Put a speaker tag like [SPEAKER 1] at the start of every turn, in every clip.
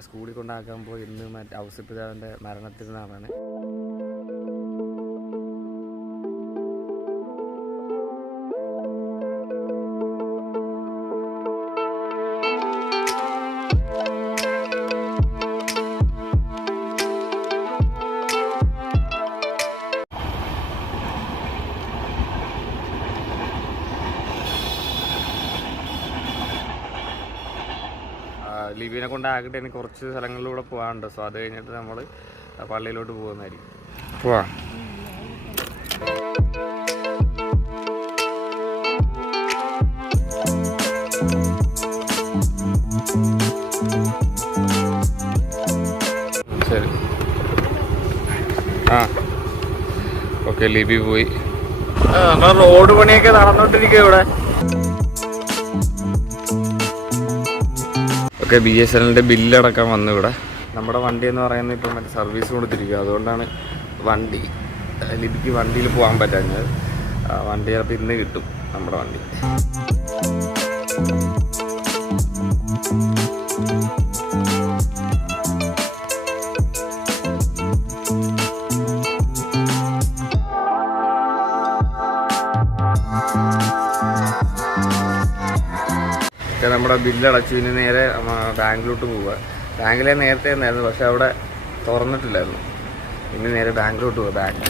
[SPEAKER 1] സ്കൂളിൽ കൊണ്ടാക്കാൻ പോയി ഇന്ന് മറ്റേ ഔസപിതാവിന്റെ മരണത്തിരുന്നാളാണ് ലിബിനെ കൊണ്ടാകട്ടെ എനിക്ക് കുറച്ച് സ്ഥലങ്ങളിലൂടെ പോകാനുണ്ട്. സോ അത് കഴിഞ്ഞിട്ട് നമ്മൾ പള്ളിയിലോട്ട് പോകുന്നതായിരിക്കും. പോവാ. ശരി. ആ. ഓക്കെ ലിബി പോയി. റോഡ് പണിയൊക്കെ നടന്നോണ്ടിരിക്കുക ഇവിടെ. ഒക്കെ ബി എസ് എല്ലിന്റെ ബില്ലടക്കം വന്നു ഇവിടെ. നമ്മുടെ വണ്ടി എന്ന് പറയുന്നത് ഇപ്പം മറ്റേ സർവീസ് കൊടുത്തിരിക്കുക അതുകൊണ്ടാണ് വണ്ടി ലിപിക്ക് വണ്ടിയിൽ പോകാൻ പറ്റാഞ്ഞത്. വണ്ടി ചിലപ്പോൾ ഇന്ന് കിട്ടും നമ്മുടെ വണ്ടി. ഒക്കെ നമ്മുടെ ബില്ല് അടച്ചു ഇനി നേരെ ബാങ്കിലോട്ട് പോവുക. ബാങ്കിലെ നേരത്തെ ഉണ്ടായിരുന്നു പക്ഷെ അവിടെ തുറന്നിട്ടില്ലായിരുന്നു. പിന്നെ നേരെ ബാങ്കിലോട്ട് പോവുക ബാങ്ക്.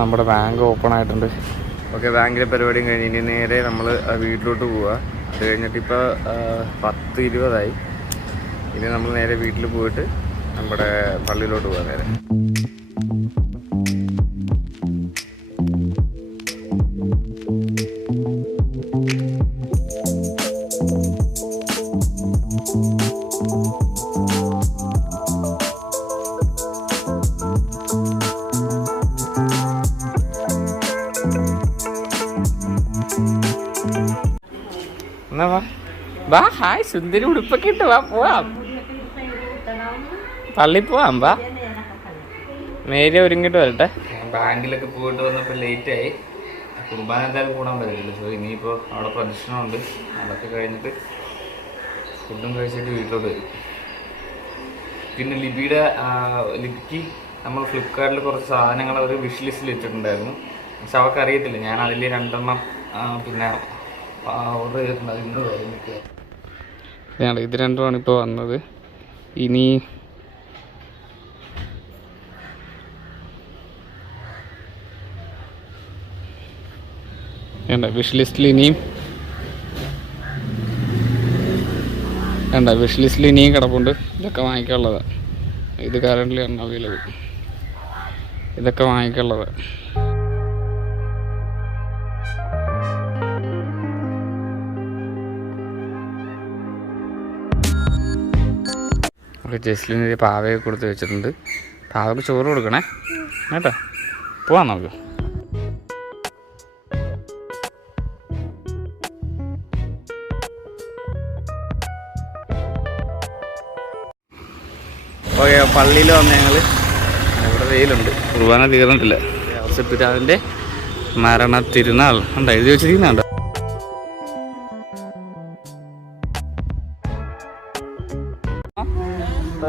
[SPEAKER 1] നമ്മുടെ ബാങ്ക് ഓപ്പൺ ആയിട്ടുണ്ട്. ഓക്കെ ബാങ്കിലെ പരിപാടിയും കഴിഞ്ഞ് ഇനി നേരെ നമ്മൾ വീട്ടിലോട്ട് പോവുക അത് കഴിഞ്ഞിട്ട് ഇപ്പോൾ പത്ത് ഇരുപതായി. ഇനി നമ്മൾ നേരെ വീട്ടിൽ പോയിട്ട് നമ്മുടെ പള്ളിയിലോട്ട് പോവാം നേരെ. സുന്ദരി ഉടുപ്പൊക്കെ ഇട്ട് വാ പോവാം. പള്ളി പോവാം വാ. മേരി ഒരുങ്ങിട്ട് വരട്ടെ. ബാങ്കിലൊക്കെ പോയിട്ട് വന്നപ്പോൾ ആയി. കുർബാന എന്തായാലും കൂടാൻ പറ്റില്ല സോ ഇനിയിപ്പോൾ അവിടെ പ്രദക്ഷിണമുണ്ട്. അതൊക്കെ കഴിഞ്ഞിട്ട് ഫുഡും കഴിച്ചിട്ട് വീട്ടിലോട്ട് വരും. പിന്നെ ലിബിയുടെ ലിബിക്ക് നമ്മൾ ഫ്ലിപ്കാർട്ടിൽ കുറച്ച് സാധനങ്ങൾ അവർ വിഷ് ലിസ്റ്റിൽ ഇട്ടിട്ടുണ്ടായിരുന്നു പക്ഷെ അവർക്ക് അറിയത്തില്ല. ഞാൻ അതിൽ രണ്ടെണ്ണം പിന്നെ ഓർഡർ ചെയ്തിട്ടുണ്ട്. അതിന്റെ ഇതാണ്. ഇത് രണ്ടുമാണ് ഇപ്പോൾ വന്നത്. ഇനി വേണ്ട വിഷ് ലിസ്റ്റിൽ ഇനിയും വേണ്ട വിഷ് ലിസ്റ്റിൽ ഇനിയും കിടപ്പുണ്ട്. ഇതൊക്കെ വാങ്ങിക്കാനുള്ളതാണ് ഇത് കറന്റ് അവൈലബിൾ ഇതൊക്കെ വാങ്ങിക്കാനുള്ളത്. ഓക്കെ ജസ്ലിന് പാവയൊക്കെ കൊടുത്ത് വെച്ചിട്ടുണ്ട്. പാവയ്ക്ക് ചോറ് കൊടുക്കണേ. കേട്ടോ? പോവാം നമുക്ക്. ഓക്കെ പള്ളിയിൽ വന്ന് ഞങ്ങൾ ഇവിടെ വെയിലുണ്ട്. കുർബാന തീർന്നിട്ടില്ല. ഔസപ്പിതാവിന്റെ മരണ തിരുനാൾ ഉണ്ടോ എഴുതി വെച്ചിരിക്കുന്നുണ്ടോ?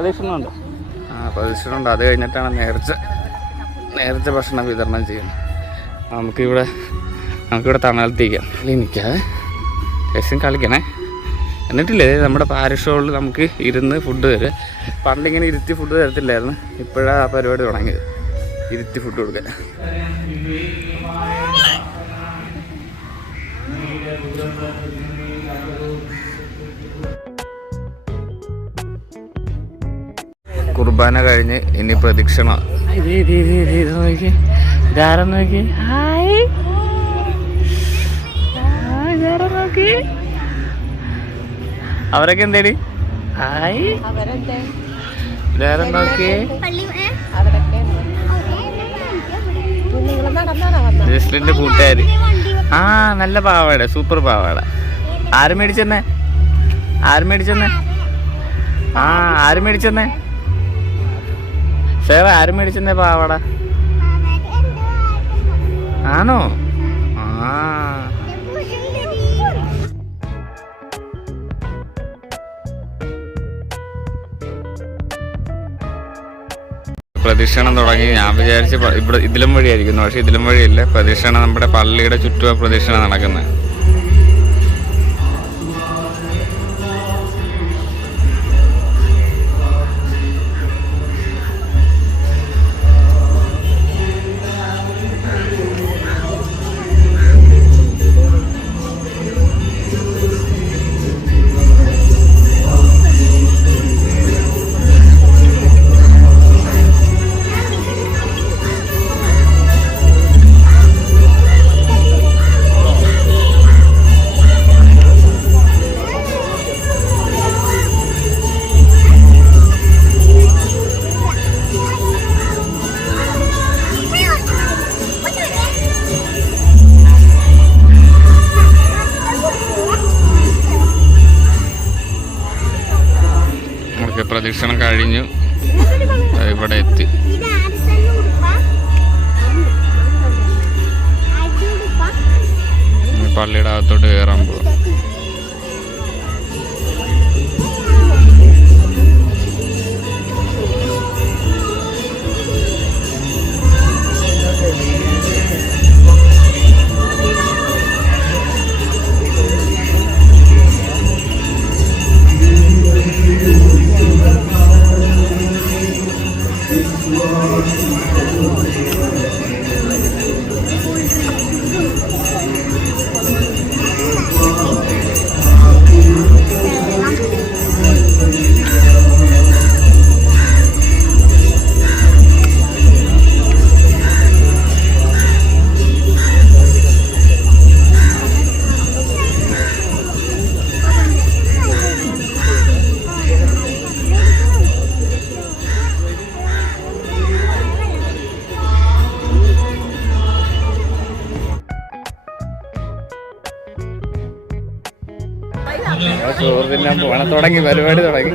[SPEAKER 1] പ്രദക്ഷിണമുണ്ട് ആ പ്രദക്ഷിണമുണ്ട് അത് കഴിഞ്ഞിട്ടാണ് നേർച്ച. നേരത്തെ ഭക്ഷണം വിതരണം ചെയ്യുന്നത്. നമുക്കിവിടെ നമുക്കിവിടെ തണലത്തേക്കാം നിൽക്കാവേ രസം കളിക്കണേ എന്നിട്ടില്ലേ നമ്മുടെ പാരിഷ് ഹോളിൽ നമുക്ക് ഇരുന്ന് ഫുഡ് തരും. പണ്ടിങ്ങനെ ഇരുത്തി ഫുഡ് തരത്തില്ലായിരുന്നു. ഇപ്പോഴാണ് ആ പരിപാടി തുടങ്ങിയത്. ഇരുത്തി ഫുഡ് കൊടുക്കാൻ. കുർബാന കഴിഞ്ഞ് ഇനി പ്രദക്ഷിണ. അവരൊക്കെ എന്തേടി? ജസ്ലിന്റെ കൂട്ടുകാര്. ആ നല്ല പാവാട സൂപ്പർ പാവാട. ആര് മേടിച്ചെന്നെ? ആര് മേടിച്ചെന്നെ? ആ ആര് മേടിച്ചെന്നെ? സേവ ആര് മേടിച്ചെന്നേ പാവട. ആണോ? ആ. പ്രദക്ഷിണം തുടങ്ങി. ഞാൻ വിചാരിച്ച് ഇവിടെ ഇതിലും വഴിയായിരിക്കുന്നു. പക്ഷെ ഇതിലും വഴിയില്ല. പ്രദക്ഷിണം നമ്മുടെ പള്ളിയുടെ ചുറ്റും പ്രദക്ഷിണം നടക്കുന്നത് പ്രദക്ഷിണം കഴിഞ്ഞു. ഇവിടെ എത്തി. പള്ളിയുടെ അകത്തോട്ട് കയറാൻ പോവാം. ചോറ് തിന്നാൻ പോകണം തുടങ്ങി പരിപാടി തുടങ്ങി.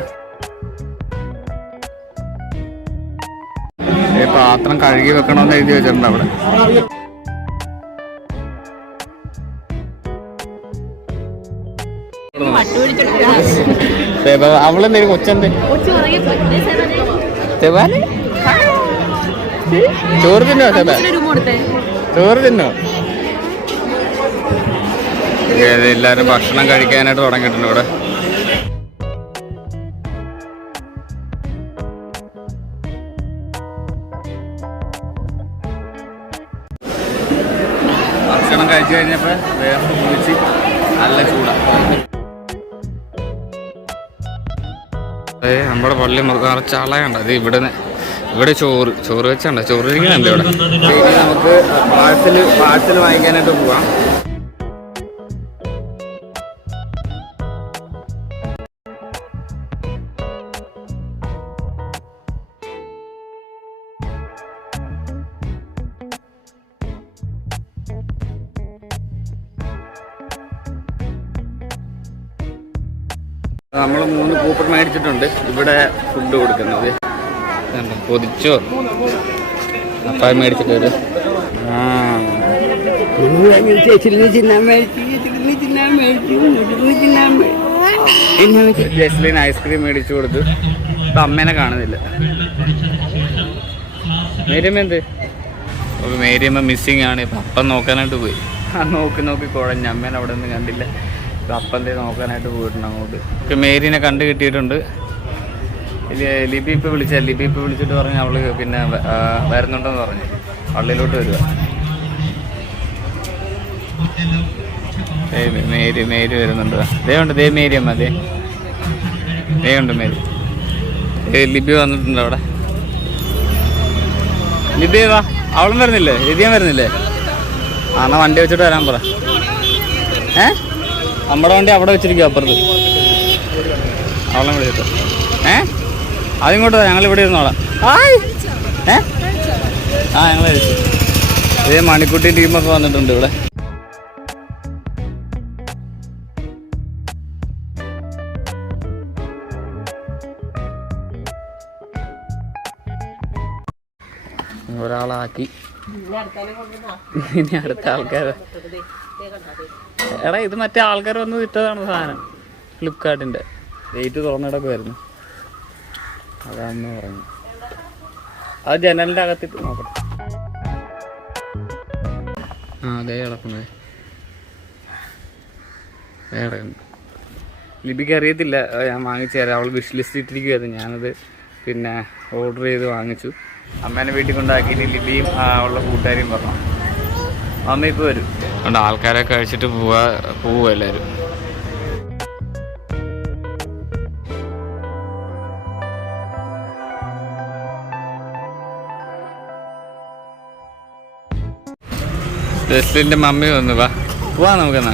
[SPEAKER 1] പാത്രം കഴുകി വെക്കണമെന്ന് എഴുതി വെച്ചിട്ടുണ്ട് അവിടെ. അവൾ അവളെന്തേലും കൊച്ചെന്തേ? ചോറ് തിന്നോ ചോറ് തിന്നോ? ഏത് എല്ലാരും ഭക്ഷണം കഴിക്കാനായിട്ട് തുടങ്ങിയിട്ടുണ്ട് ഇവിടെ. ഭക്ഷണം കഴിച്ചു കഴിഞ്ഞപ്പോൾ വേറെ കുളിച്ച് നല്ല ചൂടാണ് നമ്മുടെ പള്ളി നിറച്ച ആളായണ്ട അത് ഇവിടെ ഇവിടെ ചോറ് ചോറ് വെച്ചണ്ട? ചോറ് ഇരിക്കുന്നുണ്ട് ഇവിടെ. നമുക്ക് പാഴ്സൽ പാഴ്സൽ വാങ്ങിക്കാനായിട്ട് പോവാം. നമ്മൾ മൂന്ന് കൂപ്പർ മേടിച്ചിട്ടുണ്ട്. ഇവിടെ ഫുഡ് കൊടുക്കുന്നത്. പൊതിച്ചോ? അപ്പം മേടിച്ചിട്ട് ജസ്ലിൻ ഐസ്ക്രീം മേടിച്ചു കൊടുത്തു. ഇപ്പൊ അമ്മേനെ കാണുന്നില്ല. മേരിയമ്മ എന്ത്? മേരിയമ്മ മിസ്സിങ് ആണ്. ഇപ്പൊ അപ്പം നോക്കാനായിട്ട് പോയി. ആ നോക്കി നോക്കി കുഴഞ്ഞ. അമ്മേനെ അവിടെ ഒന്നും കണ്ടില്ല. അപ്പം നോക്കാനായിട്ട് പോയിട്ടുണ്ട് അങ്ങോട്ട്. മേരിനെ കണ്ടു കിട്ടിയിട്ടുണ്ട്. ലിബി ഇപ്പൊ വിളിച്ച ലിബി വിളിച്ചിട്ട് പറഞ്ഞു അവൾ പിന്നെ വരുന്നുണ്ടെന്ന് പറഞ്ഞു. പള്ളിയിലോട്ട് വരുക. മേരി മേരി വരുന്നുണ്ട്. ദേ ഉണ്ട് ദേ മേരി അമ്മ ദേ. ഉണ്ട് മേരി. ലിബി വന്നിട്ടുണ്ട് അവിടെ. ലിബി വാ അവളും വരുന്നില്ലേ? ലിബിയും വരുന്നില്ലേ? ആ എന്നാ വണ്ടി വെച്ചിട്ട് വരാൻ പറ. ഏ? നമ്മുടെ വണ്ടി അവിടെ വെച്ചിരിക്കും അപ്പുറത്ത്. അവളെ വിളിച്ചിട്ട് ഏ? അതിങ്ങോട്ട് ഞങ്ങൾ ഇവിടെ ഇരുന്നോളാം. ഏ? ആ ഞങ്ങൾ കഴിച്ചു ഇതേ മണിക്കുട്ടി ടീമൊക്കെ വന്നിട്ടുണ്ട് ഇവിടെ. ഒരാളാക്കി. ഇനി അടുത്ത ആൾക്കാർ എടാ ഇത് മറ്റേ ആൾക്കാർ വന്ന് വിറ്റതാണ് സാധനം. ഫ്ലിപ്കാർട്ടിന്റെ. ഡേറ്റ് തുറന്നിടക്കുമായിരുന്നു അതാന്ന് പറഞ്ഞു. അത് ജനലിന്റെ അകത്തിട്ട് നോക്കട്ടെ. ആ അതേ കിടക്കുന്നത് കിടക്കുന്നു. ലിപിക്ക് അറിയത്തില്ല. ഞാൻ വാങ്ങിച്ചു തരാം. അവൾ വിഷ് ലിസ്റ്റ് ഇട്ടിരിക്കുമായിരുന്നു ഞാനത് പിന്നെ ഓർഡർ ചെയ്ത് വാങ്ങിച്ചു. അമ്മേനെ വീട്ടിൽ കൊണ്ടാക്കിയിട്ട് ലിപിയും ഉള്ള കൂട്ടുകാരിയും പറഞ്ഞു അമ്മ ഇപ്പോൾ വരും. അതുകൊണ്ട് ആൾക്കാരെ കഴിച്ചിട്ട് പോവാ പോവുക എല്ലാവരും ജസ്ലിന്റെ മമ്മി വന്നു വാ. പോവാ നമുക്കെന്നാ.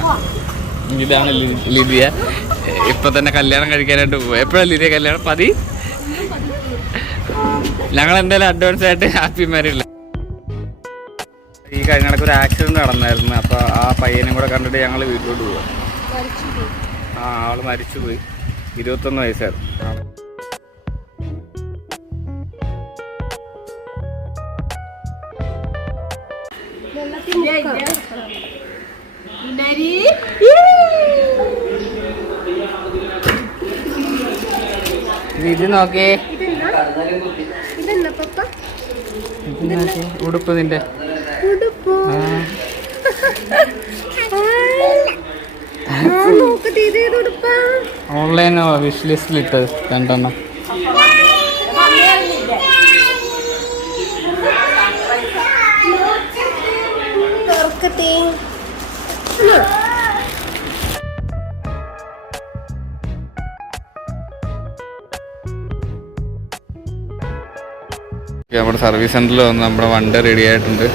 [SPEAKER 1] ഇതാണ് ലിബിയ ഇപ്പൊ തന്നെ കല്യാണം കഴിക്കാനായിട്ട് പോവാ. എപ്പോഴാണ് ലിബിയ കല്യാണം? പതി? ഞങ്ങൾ എന്തായാലും അഡ്വാൻസ് ആയിട്ട് ഹാപ്പി മാരില്ല ഈ കഴിഞ്ഞ ഒരു ആക്സിഡന്റ് നടന്നായിരുന്നു. അപ്പൊ ആ പയ്യനും കൂടെ കണ്ടിട്ട് ഞങ്ങൾ വീട്ടിലോട്ട് പോവാ. ആ ആൾ മരിച്ചുപോയി. ഇരുപത്തൊന്ന് വയസ്സായിരുന്നു. ഇത് നോക്കേ. ഉടുപ്പ് നിന്റെ. ഓൺലൈൻ വിഷ് ലിസ്റ്റിൽ ഇട്ടത് രണ്ടെണ്ണം.
[SPEAKER 2] തുറക്കട്ടെ
[SPEAKER 1] നമ്മുടെ സർവീസ് സെന്ററിൽ വന്ന് നമ്മുടെ വണ്ടി റെഡി ആയിട്ടുണ്ട്.